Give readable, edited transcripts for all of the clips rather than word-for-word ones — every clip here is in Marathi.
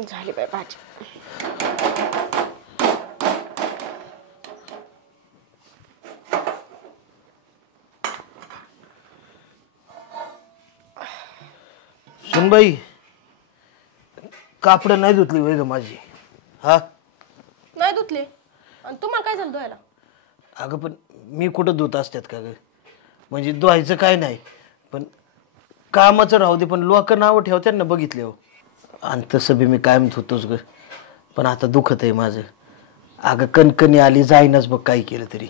झाली बाई भाजी. सुनबाई कापड नाही धुतली वय ग माझी. हा नाही धुतली. आणि तुम्हाला काय झालं धुवायला? अगं पण मी कुठं धुत असतात का ग? म्हणजे धुवायचं काय नाही पण कामाचं राहू दे, पण लोक नावं ठेवतात ना बघितले हो. आणि तसं बी मी कायम धुतोच ग, पण आता दुखत आहे माझं. अगं कणकणी आली जाईनच बघ काही केलं तरी.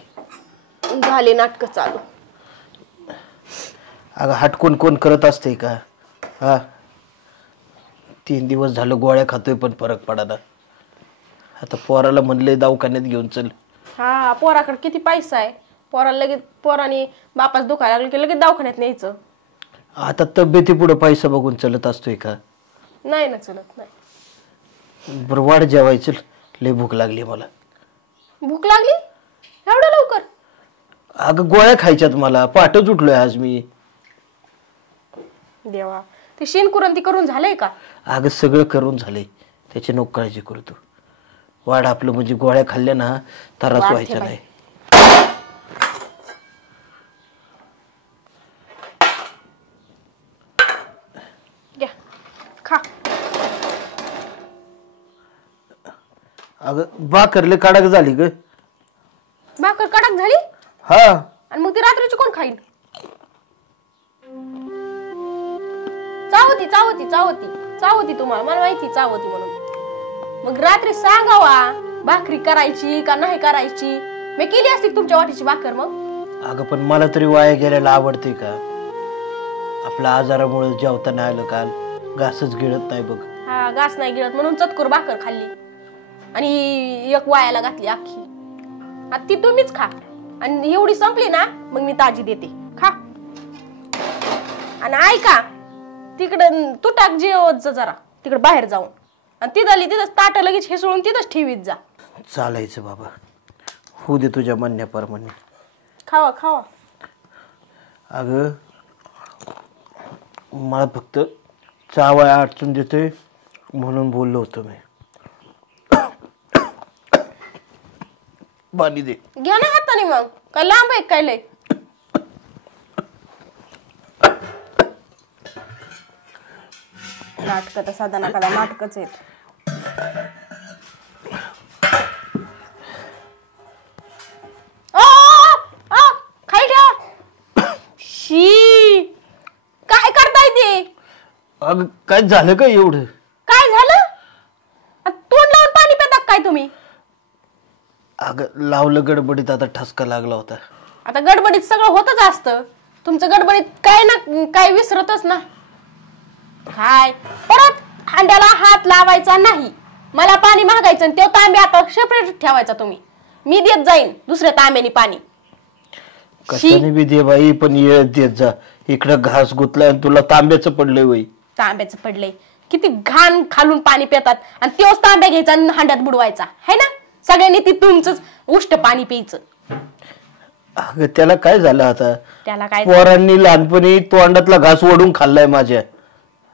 झाली नाटक चालू. अगं हटकून कोण करत असते का? हा 3 दिवस झालं गोळ्या खातोय पण फरक पडाना. आता पोराला म्हणले दवाखान्यात घेऊन चल. हा पोराकडे किती पैसा आहे. पोराला लगेच पोराने बापास दुखायला लागलं की लगेच दवाखान्यात न्यायचं. आता तब्येती पुढे पैसा बघून चलत असतोय का? नाही ना चलत नाही. बरं वाढ जेवायचं, लय भूक लागली मला. भूक लागली एवढं लवकर? अगं गोळ्या खायच्यात मला, पहाटच उठलोय आज मी. देवा ते शेणकुरण ती करून झालंय का? अगं सगळं करून झालंय, त्याची नको काळजी करू तू. वाढ आपलं म्हणजे गोळ्या खाल्ल्या ना त्रास व्हायचा नाही. घ्या खा. अगं भाकरले कडक झाली ग. भाकर कडक झाली? हा. आणि मग ती रात्रीची कोण खाईल? चावती चावती चावती चावती तुम्हाला मला माहिती चावती म्हणून. मग रात्री सांगावा भाकरी करायची का नाही करायची. मी केली असती तुमच्या वाटीची भाकर मग. अगं पण मला तरी वाया गेल्याला आवडते का? आपल्या आजारामुळे जेवता नाही आलं काल, घासच गिळत नाही बघ. हा घास नाही गिळत म्हणून चतकोर भाकर खाल्ली आणि एक वायाला घातली अख्खी. आता ती तुम्हीच खा आणि एवढी संपली ना मग मी ताजी देते खा. आणि ऐका तिकडं तुटाक जेवत जा जरा तिकडे बाहेर जाऊन. आणि तिथंच ताट लगेच हेसळून तिथंच ठेवीत जा. चालायचं बाबा, होऊ दे तुझ्या म्हणण्याप्रमाणे. खावा खावा. अगं मला फक्त चावाय अडचण देते म्हणून बोललो होतो मी. पाणी दे. घ्या ना हाताने मग, काय लांब आहे काय लय? नाटक तर साधा ना कदा नाटकच आहेत. खाली ठेवा. शी काय करताय ते? अगं काय झालं का एवढं? काय झालं? तोंड लावून पाणी पिता काय तुम्ही? अगं लावलं गडबडीत, आता ठसका लागला होता. आता गडबडीत सगळं होतच असतं तुमचं. गडबडीत काय ना काय विसरतच ना. काय परत हांड्याला हात लावायचा नाही. मला पाणी मागायचं आणि ते तांबे आता सेपरेट ठेवायचा तुम्ही. मी देत जाईन दुसऱ्या तांब्याने पाणी. कशाने बी दे बाई, पण ये देत जा. इकडं घास गुतलाय आणि तुला तांब्याचं पडलंय वय. तांब्याचं पडलंय? किती घाण खालून पाणी पितात आणि तेच तांब्या घ्यायचा आणि हांड्यात बुडवायचा है ना. सगळ्यांनी ती तुमचंच उष्ट पाणी प्यायचं. अगं त्याला काय झालं आता? त्याला काय पोरांनी लहानपणी तोंडातला घास ओढून खाल्लाय माझ्या,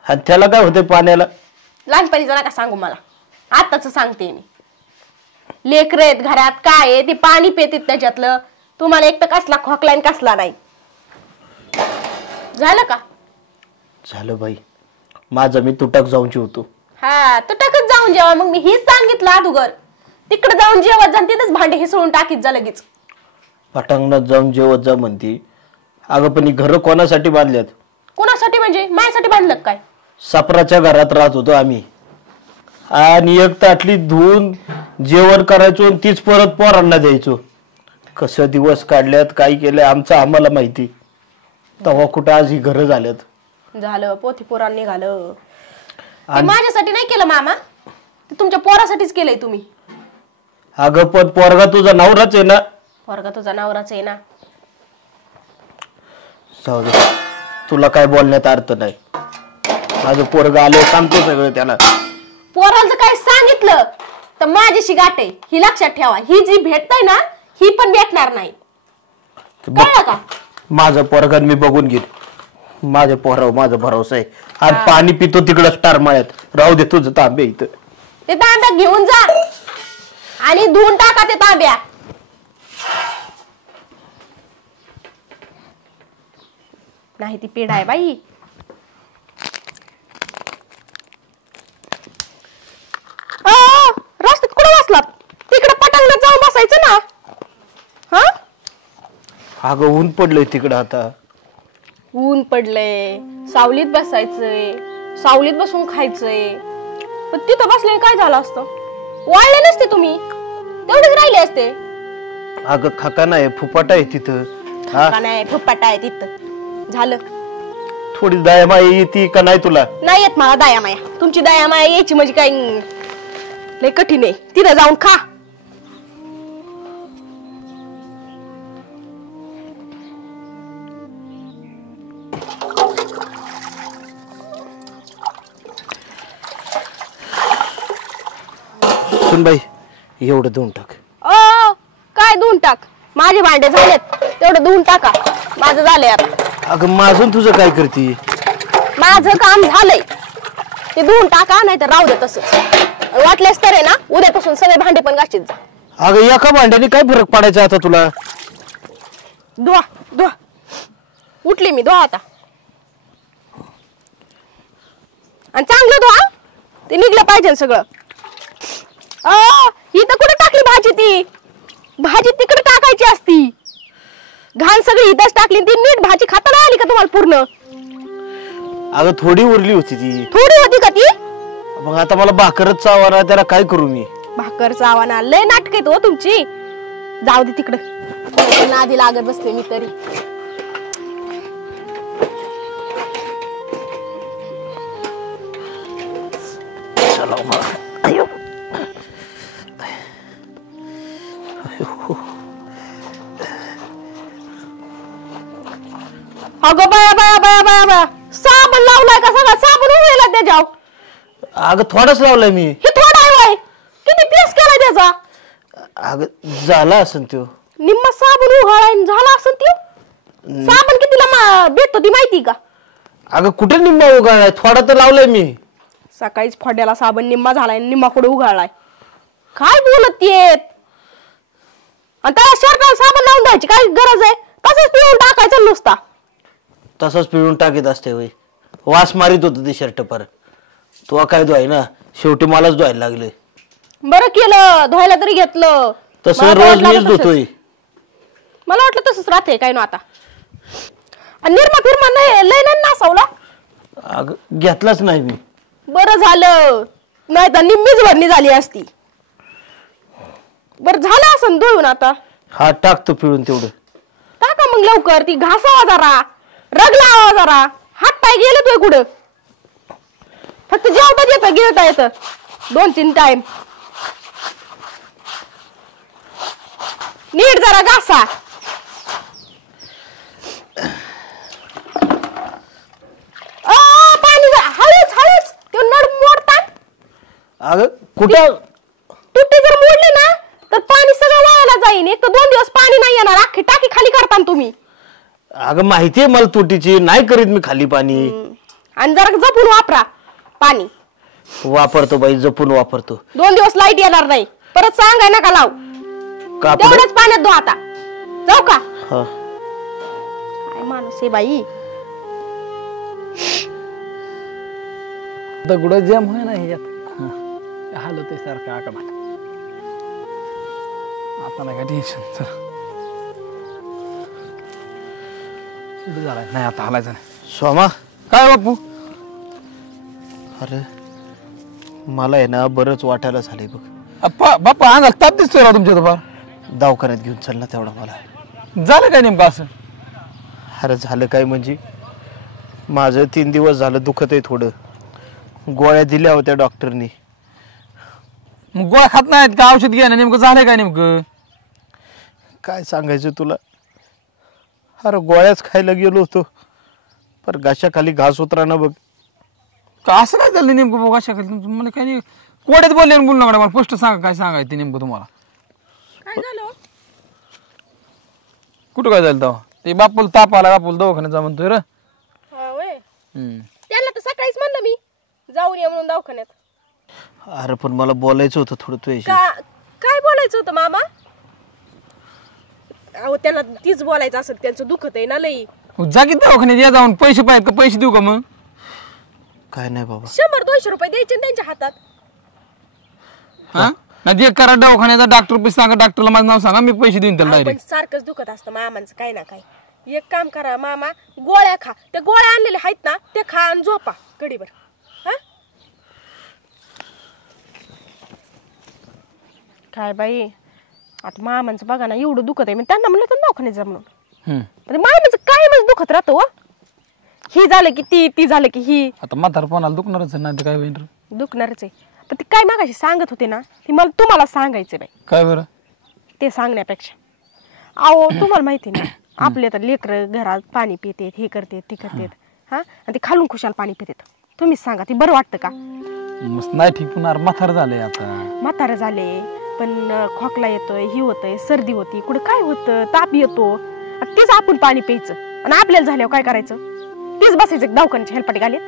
आणि त्याला काय होते पाण्याला? लहानपणीचा नका सांगू मला, आताच सांगते मी. लेकर आहेत घरात, काय आहे ते पाणी पितात त्याच्यातलं. तुम्हाला एक तर कसला खोकला कसला नाही. झालं का? झालं बाई माझं. मी तुटक जाऊन जेवतो. हा तुटकच जाऊन जेवा. मग मी हेच सांगितलं अगोदर. तिकडे जाऊन जेवत जा, तिथेच भांडे हिसळून टाकीत जा लगेच. पटांगणात जाऊन जेवत जा म्हणती. अगं पण ही घर कोणासाठी बांधल्यात? कोणासाठी म्हणजे? माझ्यासाठी बांधलं काय? सापराच्या घरात राहत होतो आम्ही, आणि एक ताटली धुवून जेवण करायचो आणि तीच परत पोरांना द्यायचो. कसं दिवस काढल्यात, काय केलंय आमचं आम्हाला माहिती. तेव्हा कुठं आज ही घरं झाल्यात. झालं पोथी पोरांनी निघालं. माझ्यासाठी नाही केलं मामा, ते तुमच्या पोरासाठीच केलंय तुम्ही. अगं पण पोरगा तुझा नवराच आहे ना. पोरगा तुझा नवराच आहे ना. जाऊ दे, तुला काय बोलण्यात अर्थ नाही. माझं पोरगा आलं सांगतो सगळं त्याला. पोरांचं काय सांगितलं तर माझ्याशी गाठ आहे ही लक्षात ठेवा. ही जी भेटतय ना ही पण भेटणार नाही, कळलं का? माझं पोरगा मी बघून घेईन. माझ्या पोरावर माझा भरोसा आहे. आज पाणी पितो तिकडं स्टार माळ्यात. राहू दे तुझं तांबे इथं. ते तांब्या घेऊन जा आणि धुवून टाका ते तांब्या. नाही ती पेढा आहे बाई. रस्त्यात कुठे बसलात? तिकडे पटांगणात जाऊन बसायचं ना. हा अगं ऊन पडलंय तिकडं आता. ऊन पडलंय, सावलीत बसायचंय, सावलीत बसून खायचंय. पण तिथं बसले काय झालं असतं? वाळले नसते तुम्ही, तेवढेच राहिले असते. अगं खका नाही फुपाट आहे तिथं. का नाही फुप्पाट आहे तिथं. झालं. थोडी दया माया येते का नाही तुला? नाही येत मला दया माया. तुमची दया माया यायची म्हणजे काय लय कठीण आहे. तिथं जाऊन खा. बाई एवढं धुवून टाक. काय धुवून टाक? माझे भांडे झालेत, तेवढं धुवून टाका. माझं झालंय आता. अगं माझून तुझं काय करते? माझं काम झालंय, ते धुवून टाका. नाही तर राहू दे तसंच. वाटल्यास तर आहे ना उद्यापासून सगळे भांडे पण घाशीत जा. अगं एका भांड्याने काय फरक पडायचा आता तुला? धुवा धुवा. उठली मी, धुवा आता. आणि चांगलं धुवा, ते निघलं पाहिजे सगळं. इथं कुठे टाकली भाजी? ती भाजी तिकडे टाकायची असती. घाण सगळी इथंच टाकली. ती नीट भाजी खाता नाही आली का तुम्हाला पूर्ण? अगं थोडी उरली होती ती. थोडी होती का ती? मग आता मला भाकरच चावाना, त्याला काय करू मी? भाकरचा आवाना लय नाटक येतो तुमची. जाऊ दे तिकडं, नादी लागत बसते मी तरी. चला अयो. अगं बाया बाया बाया बाया बाया, साबण लावलाय का? सगळा साबण उडलेला त्याच्यावर. अगं थोडाच लावलाय मी. हे थोडा आहे. किती पीस केलाय त्याचा? अगं झाला असन त्यो. निम्मा साबण उघाळाय झाला असन त्यो. साबण कितीला भेटतो ती माहिती का? अगं कुठे निम्मा उगाळलाय? थोडा तर लावलाय मी. सकाळीच फड्याला साबण निम्मा झालाय, निम्मा कुठे उघाळलाय? काय बोलत येत? आणि त्याला शर्टाला साबण लावून द्यायची काय गरज आहे? तसंच पिळून टाकायचं नुसता. तसंच पिळून टाकीत असते वय. वास मारित होत ते शर्ट पर. तू काय धुवाय ना, शेवटी मलाच धुवायला लागले. बरं केलं, धुवायला तरी घेतलं. तसं रोज मीच धुतोय. मला वाटलं तसंच राहते काय ना आता. आणि निर्मा फिरमा नाही लय नाही नासावला. अगं घेतलाच नाही मी. बरं झालं, नाही तर निम्मीच भरणी झाली असती. बरं झालं असं धुवून आता. हा टाकतो पिळून तेवढं. टाका मग लवकर. ती घासावा जरा, रगलावा जरा. हात पाय गेले तुय कुठं? फक्त जेवता येतं गिळता येतं 2-3 टाइम. नीट जरा घासा. पाणी हळूच हळूच. ते नळ मोडतात. अगं कुठं? तुटी जर मोडली ना तर पाणी सगळं वायाला जाईल. 1-2 दिवस पाणी नाही येणार. अख्खी टाकी खाली करता तुम्ही. अगं माहितीये मला तुटीची, नाही करीत मी खाली पाणी. आणि जरा जपून वापरा पाणी. वापरतो बाई, जपून वापरतो. 2 दिवस लाईट येणार नाही. परत सांगाय नका लाव. तेवढंच पाण्यात धुवा आता. जाऊ का? काय माणूस आहे बाई. दगड जम होय ना ह्याच्यात. हालत आहे सारखं आकडा. आता नाही काय टेन्शन. झालाय नाही आता हालायचं नाही. सोमा काय बापू? अरे मला आहे ना बरंच वाटायला झालंय बघ. बापा अंगाला ताप दिसतोय ना तुमच्या दुपार. दवाखान्यात घेऊन चल ना तेवढा मला. झालं काय नेमकं असं? अरे झालं काय म्हणजे माझं 3 दिवस झालं दुखत आहे थोडं. गोळ्या दिल्या होत्या डॉक्टरनी. मग गोळ्या खात नाहीत का? औषध घ्या ना. नेमकं झालंय काय नेमकं? काय सांगायचं तुला. अरे गोळ्याच खायला गेलो होतो पर घाशाखाली घास उतराना बघ. का असं काय झालं नेमकं? बघा शकाल मला काय नाही. कोड्यात बोलले बोलू नका मला. स्पष्ट सांगा काय सांगायचं ते नेमकं तुम्हाला. काय झालं? कुठं काय झालं तेव्हा? ते बापूला ताप आला, बापूला दवाखान्यात जा म्हणतोय रे. त्यांना तर सकाळीच म्हणलं मी जाऊन या म्हणून दवाखान्यात. अरे पण मला बोलायचं होतं थोडं तुझ्याशी. काय बोलायचं होतं मामा? अहो त्यांना तीच बोलायचं असेल, त्यांचं दुखत आहे ना लई. जा की दवाखान्यात या जाऊन. पैसे पाहिजे का? पैसे देऊ का मग? काय नाही बाबा. 100-200 रुपये द्यायचे त्यांच्या हातात. हा नाही जे करा दवाखान्याचा. डॉक्टर पैसे सांगा, डॉक्टरला माझं नाव सांगा, मी पैसे देईन त्याला पण डायरेक्ट. सारखंच दुखत असतं मामांचं काही ना काही. एक काम करा मामा, गोळ्या खा. त्या गोळ्या आणलेल्या आहेत ना ते खा आणि झोपा घडीभर. हा काय बाई, आता मामांचं बघा ना एवढं दुखत आहे. मी त्यांना म्हणलं तर दवाखान्यात जा म्हणून. मामांचं काय म्हणजे दुखत राहतो. ही झालं की ती झालं की ही. आता म्हातारपणाला दुखणारच नाही तर काय होईल? दुखणारच आहे. पण ते काय मागाशी सांगत होते ना, ती मला तुम्हाला सांगायचं बाई. काय बरं? ते सांगण्यापेक्षा अहो तुम्हाला माहिती ना आपले तर लेकरं घरात पाणी पितेत, हे करतेत ते करतेत. हा आणि ते खालून खुशाल पाणी पितेत. तुम्हीच सांगा ते बरं वाटतं का? मस्त नाही ठीक पुन्हा म्हातार झाले. आता म्हातारं झाले पण खोकला येतोय, ही होतंय, सर्दी होती, कुठं काय होतं, ताप येतो. तेच आपण पाणी प्यायचं आणि आपल्याला झाल्यावर काय करायचं? तेच बसायचं दवाखान्याच्या हेलपाटी घालीत.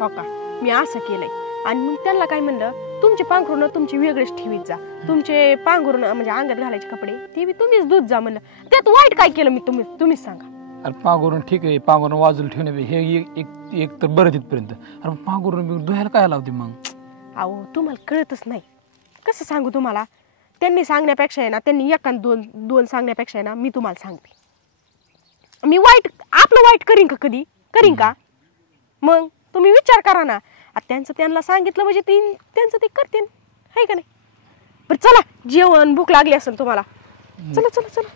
हो का? मी असं केलंय. आणि मग त्यांना काय म्हणलं, तुमचे पांघरून तुमची वेगळेच ठेवीत जा. तुमचे पांघरून म्हणजे अंगात घालायचे कपडे ते बी तुम्हीच दूध जा म्हणलं. त्यात वाईट काय केलं मी? तुम्हीच सांगा. अरे पांघरून ठीक आहे, पांघरून वाजूला ठेवणे हे एक तर बरं तिथपर्यंत. अरे पांघरून धुवायला काय लावते मग? अहो तुम्हाला कळतच नाही. कसं सांगू तुम्हाला? त्यांनी सांगण्यापेक्षा आहे ना, त्यांनी एकान दोन सांगण्यापेक्षा आहे ना, मी तुम्हाला सांगते. मी आपलं वाईट करीन का? कधी करीन का? मग तुम्ही विचार करा ना. त्यांचं त्यांना सांगितलं म्हणजे त्यांचं ते करतील, आहे का नाही? बरं चला, जेवण भूक लागली असेल तुम्हाला. चला चला चला.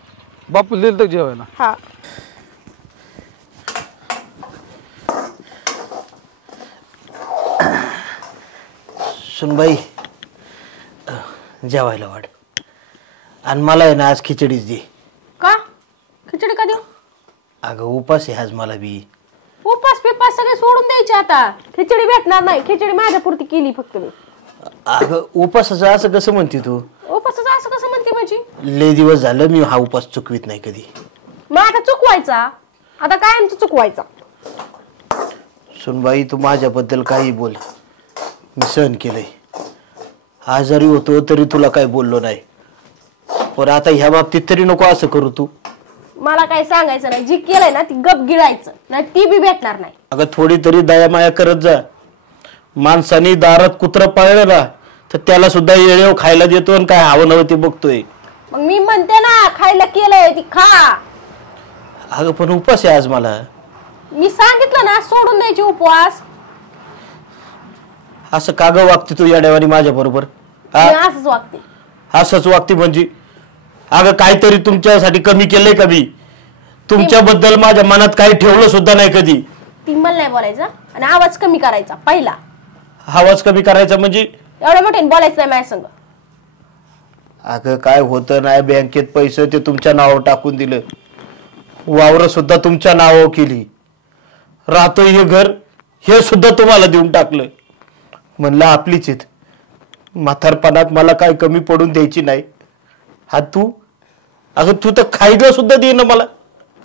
बापू दिलं तर जेवायला. हा सुनबाई जेवायला वाढ. आणि मला आहे ना आज खिचडीच दे. का? खिचडी का देऊ? अगं उपास आहे आज मला बी. उपास पिपास सगळे सोडून द्यायचे आता. खिचडी भेटणार नाही. खिचडी माझ्या पुरती केली फक्त मी. अगं उपासाचं असं कसं म्हणते तू? उपासाचं असं कसं म्हणते माझी? लय दिवस झालं मी हा उपास चुकवीत नाही कधी. मग आता चुकवायचा? आता काय आमचं चुकवायचा? सुनबाई तू माझ्याबद्दल काही बोल, मी सहन केलंय. आजारी होतो तरी तुला काय बोललो नाही. पण आता ह्या बाबतीत तरी नको असं करू तू. मला काय सांगायचं नाही. जी केलंय ना ती गप गिळायचं नाही. ती बी भेटणार नाही. अगं थोडी तरी दया माया करत जा. माणसाने दारात कुत्रं पाळलं ना तर त्याला सुद्धा येळेव खायला देतो आणि काय हवं नवं ते बघतोय. मग मी म्हणते ना खायला केलंय ती खा. अगं पण उपास आहे आज मला. मी सांगितलं ना सोडून द्यायचे उपवास. असं का ग वागते तू येड्यावानी माझ्या बरोबर? असंच वागते. असंच वागते म्हणजे? अगं काहीतरी तुमच्यासाठी कमी केलंय का मी? तुमच्याबद्दल माझ्या मनात काही ठेवलं सुद्धा नाही कधी. ती मला नाही बोलायचं आणि आवाज कमी करायचा पहिला. आवाज कमी करायचा म्हणजे? एवढं मोठ्याने बोलायचं नाही माझ्या संग. अगं काय होतं नाही, बँकेत पैसे ते तुमच्या नावावर टाकून दिलं, वावर सुद्धा तुमच्या नावावर केली, राहतो हे घर हे सुद्धा तुम्हाला देऊन टाकलं. म्हणलं आपलीच आहेत, म्हातारपणात मला काय कमी पडून द्यायची नाही. हा तू? अगं तू तर खायला सुद्धा दे ना मला.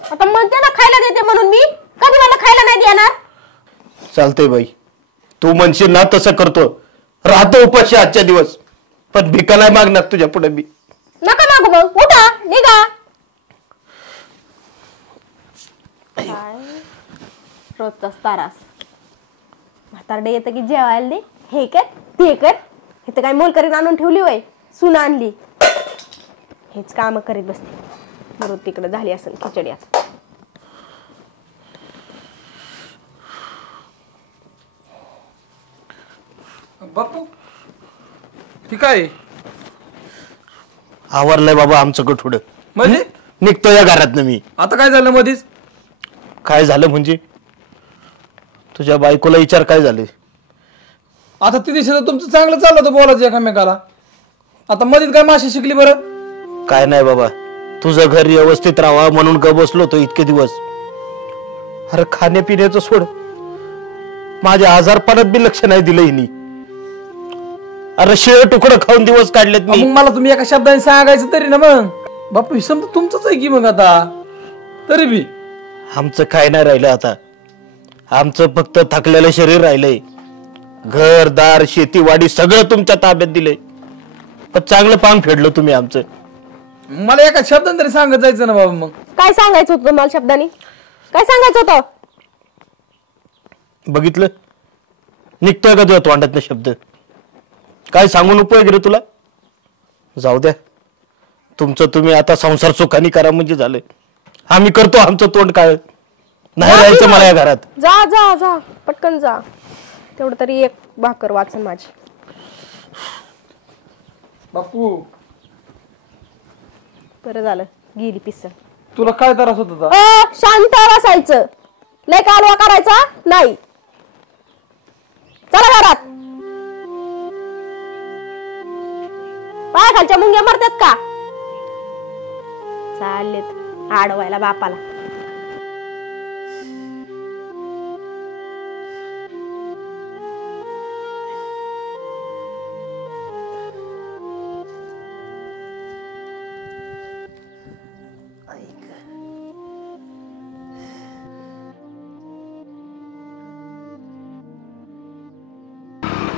आता म्हणते ना खायला देते म्हणून मी कधी मला खायला नाही देणार? चालतंय बाई, तू म्हणशील ना तसं करतो. राहतो उपाशी आजच्या दिवस, पण भिका नाही मागणार तुझ्या पुढे मी. नका मागू मग, उठा निघा. रोजचाच तारास. म्हातारडे येतं की जेवायला दे, हे कर ते कर. हे तर काय मोल करीत आणून ठेवली वय, सून आणली, हेच काम करीत बसते. बरोबर तिकडे झाली असेल खिचडी आता. बापू ठीक आहे. आवरलंय बाबा आमचं गठुडं. म्हणजे निघतो या घरातनं मी. आता काय झालं मध्येच? काय झालं म्हणजे? तुझ्या बायकोला विचार काय झाले? आता ती दिवशी तुमचं चांगलं चाललं होतं बोलायचं एकामेकाला, आता मध्येच काय माशी शिकली बरं? काय नाही बाबा, तुझं घर व्यवस्थित राहावा म्हणून ग बसलो तो इतके दिवस. अरे खाण्यापिण्याचं सोड, माझ्या आजारपणात बी लक्ष नाही दिलं हिनी. अरे शिळ तुकडं खाऊन दिवस काढलेत मी. मग मला तुम्ही एका शब्दाने सांगायचं तरी ना. मग बापू ही समजा तुमचंच आहे की मग आता तरी बी. आमचं काय नाही राहिलं आता, आमचं फक्त थकलेलं शरीर राहिलंय घरदार शेतीवाडी सगळं तुमच्या ताब्यात दिलंय, पण चांगलं पान फेडलं तुम्ही आमचं. मला एका शब्दाने तरी सांगत जायचं ना बाबा. मग काय सांगायचं होतं तुम्हाला शब्दानी? काय सांगायचं होतं? बघितलं निघतोय का तुझ्या तोंडात शब्द? काय सांगून उपयोग रे तुला? जाऊ द्या, तुमचं तुम्ही आता संसार सुखानी करा म्हणजे झालं. आम्ही करतो आमचं तोंड काय, नाही राहायचं मला या घरात. जा जा जा पटकन जा, तेवढं तरी एक भाकर वाचन माझी. बापू बरं झालं गेली पिस. तुला काय त्रास होत होता? शांत बसायचं, लय कालवा करायचा नाही. चला घरात. पायाखालच्या मुंग्या मरतात का? चाललेत आडवायला बापाला.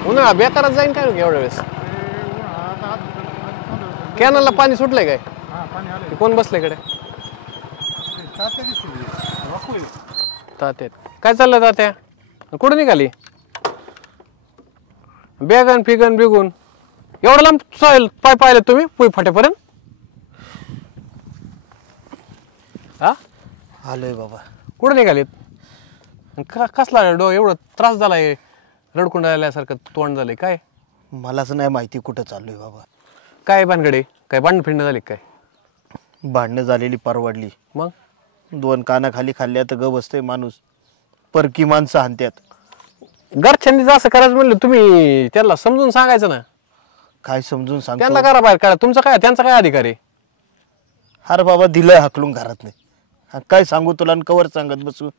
उन्हाळा बेकारच जाईन काय एवढ्या वेळेस. कॅनलला पाणी सुटलंय काय? कोण बसलंय कडे? तात्या काय चाललंय? तात्या कुठं निघाली? बेगन फिगन बिगून एवढं लांब पाय पाहिले तुम्ही पुई फाट्यापर्यंत? हा आलोय बाबा. कुठं निघालीत? कसला एवढं त्रास झालाय, रडकुंड आल्यासारखं तोंड झालंय काय? मलाच नाही माहिती कुठं चाललोय बाबा. काय भानगडे? काय भांडण फिरणं झाले काय? भांडणं झालेली परवडली. मग 2 कानाखाली खाल्ल्या तर ग बसतंय माणूस. परकी माणसं हाणत्यात. घरच्यांनी असं करायचं म्हणलं तुम्ही त्यांना समजून सांगायचं ना. काय समजून सांगतो? त्यांना करा बाहेर काढा. तुमचा काय त्यांचा काय अधिकार आहे? अरे बाबा दिलंय हाकलून घरात नाही. काय सांगू तुला आणि कवर सांगत बसू.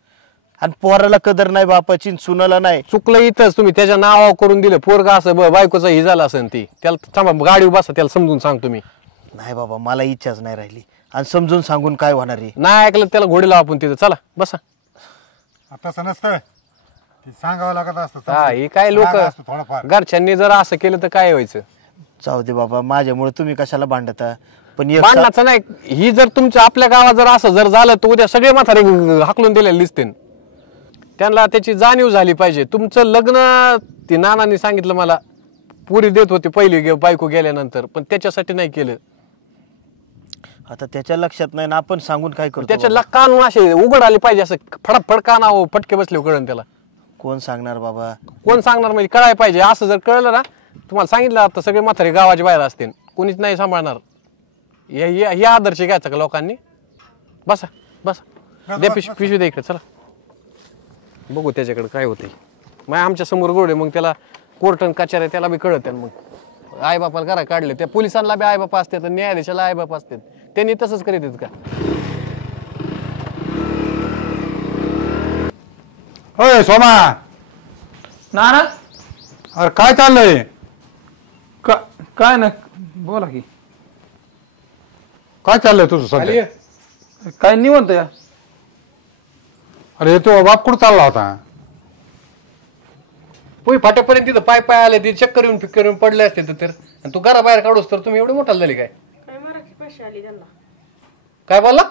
आणि पोराला कदर नाही बापाची, सुनाला नाही. चुकलं इथंच, तुम्ही त्याच्या नावावर करून दिलं. पोरगा असं बायकोचा ही झाला असेल ती, त्याला थांबा गाडी बसा, त्याला समजून सांगतो मी. नाही बाबा मला इच्छाच नाही राहिली, आणि समजून सांगून काय होणार आहे? नाही ऐकलं त्याला घोडी लावा आपण तिथं. चला बसा. तसं नसतं, सांगावं लागत असतं. हा हे काय लोक घरच्यांनी जर असं केलं तर काय व्हायचं? जाऊ दे बाबा, माझ्यामुळे तुम्ही कशाला भांडता? पण एक भांडणाचं नाही. ही जर तुमच्या आपल्या गावात जर असं जर झालं तर उद्या सगळे म्हातारे हाकलून दिलेले दिसते. त्यांना त्याची जाणीव झाली पाहिजे. तुमचं लग्न ती नानांनी सांगितलं मला, पुरी देत होती पहिली बायको गेल्यानंतर, पण त्याच्यासाठी नाही केलं. आता त्याच्या लक्षात नाही ना, आपण सांगून काय करतो? त्याच्या कान असे उघड आले पाहिजे, असं फडफड काना फटके बसले कळण त्याला. कोण सांगणार बाबा? कोण सांगणार म्हणजे कळायला पाहिजे. असं जर कळलं ना, तुम्हाला सांगितलं आता सगळे म्हातारे गावाच्या बाहेर असतील, कोणीच नाही सांभाळणार. हे आदर्श घ्यायचा का लोकांनी? बसा बसा, दे पिशवी दे इकडे. चला बघू त्याच्याकडे काय होते. मग आमच्या समोर गोडे, मग त्याला कोर्टन कचाऱ्या त्याला बी कळत. मग आई बापाला घरा काढले, त्या पोलिसांना बी आई बापा असतात, न्यायाधीशाला आई बापा असतात. त्यांनी तसंच करीत आहेत का? होय सोमा, नाना अरे काय चाललंय? काय ना, बोला की. काय चाललंय तुझं सध्या? काय निवंत या? अरे तो बाप कुठं चालला होता? पोई फाट्यापर्यंत तिथं पाय पाय आले, ते चक्कर येऊन फिक्कर येऊन पडले असते तर. आणि तू घरा बाहेर काढूस तर तुम्ही एवढे मोठाला झाले काय? काय बोलला?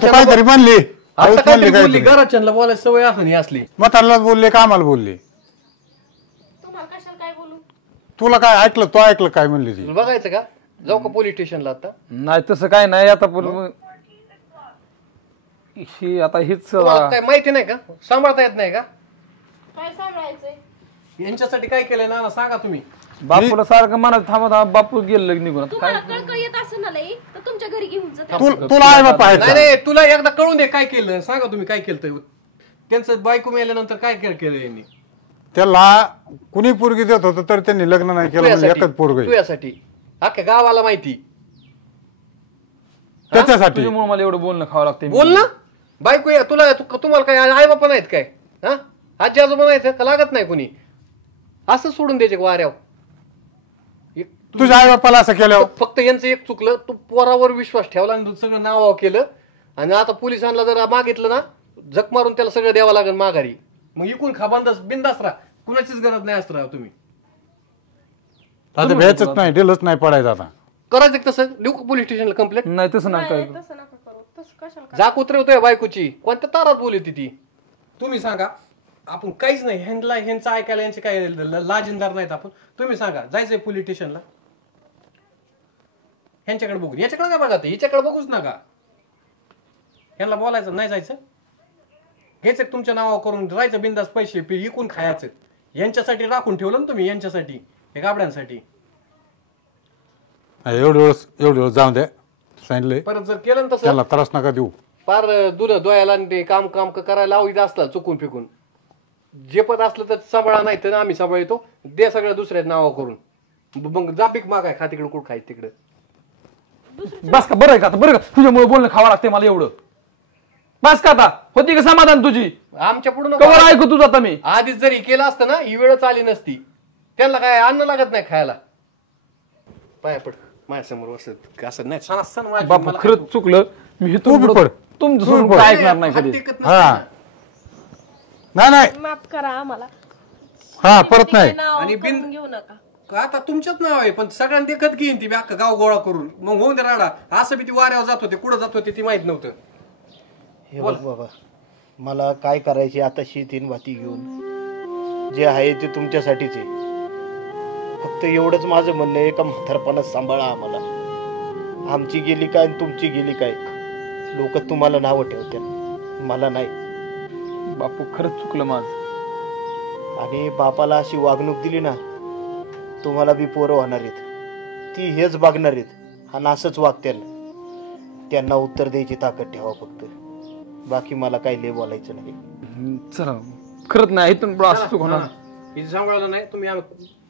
काहीतरी म्हणली घराच्यांना बोलायची सवय असून ही असली. म्हातारला बोलले का आम्हाला बोलले? तुला काय ऐकलं? तो ऐकलं काय म्हणली ती? बघायचं का? जाऊ का पोलीस स्टेशनला आता? नाही तसं काय नाही. आता ही आता हीच काय माहिती नाही का? सांभाळता येत नाही का? काय सांभाळायचंय? यांच्यासाठी काय केलंय ना सांगा तुम्ही. बापूला सारखं म्हणत थांबा, बापू गेलं निघून. तुम्हाला कळकळ येत असेल ना लई, तर तुमच्या घरी घेऊन जा. तुला आहे बाप आहे का? नाही तुला एकदा कळून दे काय केलं. सांगा तुम्ही काय केलं. त्यांचं बायको मेल्यानंतर काय केलं यांनी? त्याला कुणी पोरगी देत होतं तर त्यांनी लग्न नाही केलं म्हणजे एकच पोरगी. तुझ्यासाठी अख्ख्या गावाला माहिती. त्याच्यासाठी मला एवढं बोलणं खावं लागतं. बोल ना. बायको तुम्हाला काय आई बापा नाहीत काय? हा आजी आजोबा नाहीत का? लागत नाही कुणी? असं सोडून द्यायचे वाऱ्यावर. तुझ्या आई बापाला असं केलं? फक्त यांचं एक चुकलं, तू पोरावर विश्वास ठेवला आणि सगळं नावावर केलं. आणि आता पोलिसांना जर मागितलं ना, झक मारून त्याला सगळं द्यावं लागेल माघारी. मग इकून खा बिंदास राहा, कुणाचीच गरज नाही असतं राव तुम्ही. आता भ्यायचंच नाही, ढिलच नाही पडायचं आता. करायचं का तसं? लिहू का पोलीस स्टेशनला कंप्लेंट? नाही तसं नका नाही, तसं नका करू. तसं कशाला जा कुत्रे बायकोची कोणत्या तारात बोलती ती? तुम्ही सांगा. आपण काहीच नाही, ह्यांचं ऐकायला यांचे काय लाजिंदार नाहीत आपण. तुम्ही सांगा, जायचंय पोलीस स्टेशनला? ह्यांच्याकडे बघून, याच्याकडे काय बघा, हिच्याकडे बघूच नका. ह्यांना बोलायचं नाही, जायचं घ्यायचं तुमच्या नावावर करून जायचं बिंदास, पैसे इकून खायचं. यांच्यासाठी राखून ठेवलं ना तुम्ही, यांच्यासाठी, हे गाबड्यांसाठी. एवढे वेळेस जाऊन द्या, सांगितलंय. परत जर केलं ना तसं, त्याला त्रास नका देऊ. फार दूध धुवायला आणि ते काम करायला लावत असतात चुकून फिकून. झेपत असलं तर सांभाळा, नाही तर आम्ही सांभाळतो. दे सगळ्या दुसऱ्या नावावर करून. मग जापीक मागाय खा तिकडे, कुठं खायचं तिकडे. बस का? बरं आहे का आता? बरं का तुझ्यामुळे बोलणं खावं लागते मला एवढं? बस का आता? होती का समाधान तुझी? आमच्या पुढे कवर ऐकू तुझं आता मी. आधीच जरी केलं असतं ना, ही वेळच आली नसती. त्यांना काय अन्न लागत नाही खायला. पाया पड माझ्यासमोर बसत असं नाही. सण बापू खरंच चुकलं मी. तू बी पड. तुमचं सोडून काय ऐकणार नाही कधी. हा नाही माफ करा आम्हाला. हा परत नाही. आणि बिन घेऊ नका. आता तुमचंच नाव आहे, पण सगळ्यांनी देखत घेईन ती अख्खा गाव गोळा करून. मग होऊन दे राडा. असं बी ती वाऱ्यावर जात होते, कुठं जात होते ती माहित नव्हतं. हे बघ बाबा, मला काय करायची आता, शेतीन भाती घेऊन जे आहे ते तुमच्यासाठीच आहे. फक्त एवढंच माझं म्हणणं आहे का म्हातारपणात सांभाळा आम्हाला. आमची गेली काय आणि तुमची गेली काय, लोक तुम्हाला नावं ठेवतात, मला नाही. बापू खरंच चुकलं माझं. आणि बापाला अशी वागणूक दिली ना, तुम्हाला बी पोरं होणार आहेत, ती हेच बघणार आहेत आणि असंच वागतील. त्यांना उत्तर द्यायची ताकद ठेवा फक्त. बाकी मला काही लय बोलायचं नाही. चला खरंच नाही, इथून पुढं असं चूक होणार. हिचं सांभाळलं नाही तुम्ही.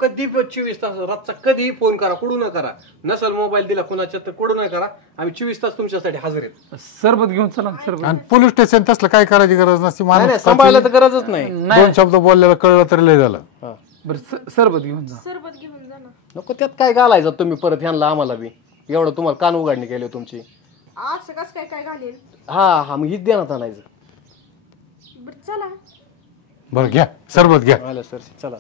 कधी 24 तास रातचा कधीही फोन करा, कुठून न करा. नसल मोबाईल दिला कुणाच्या तर कुठून न करा. आम्ही 24 तास तुमच्यासाठी हजर आहेत. सरबत घेऊन चला. सरबत आणि पोलीस स्टेशन तसलं काय करायची गरज नसती. माणूस सांभाळायला तर गरजच नाही. दोन शब्द बोललेला कळलं तरी लय झालं. बरं सरबत घेऊन जा. सरबत घेऊन जा ना. नको त्यात काय घालायचं तुम्ही परत ह्यांना आम्हाला बी. एवढं तुम्हाला कान उघडणी केली तुमची. असं कसं काय घालेल? हा मग हीच देण्यात आणायचं. बरं चला. बरं घ्या सरबत घ्या. आलं सर चला.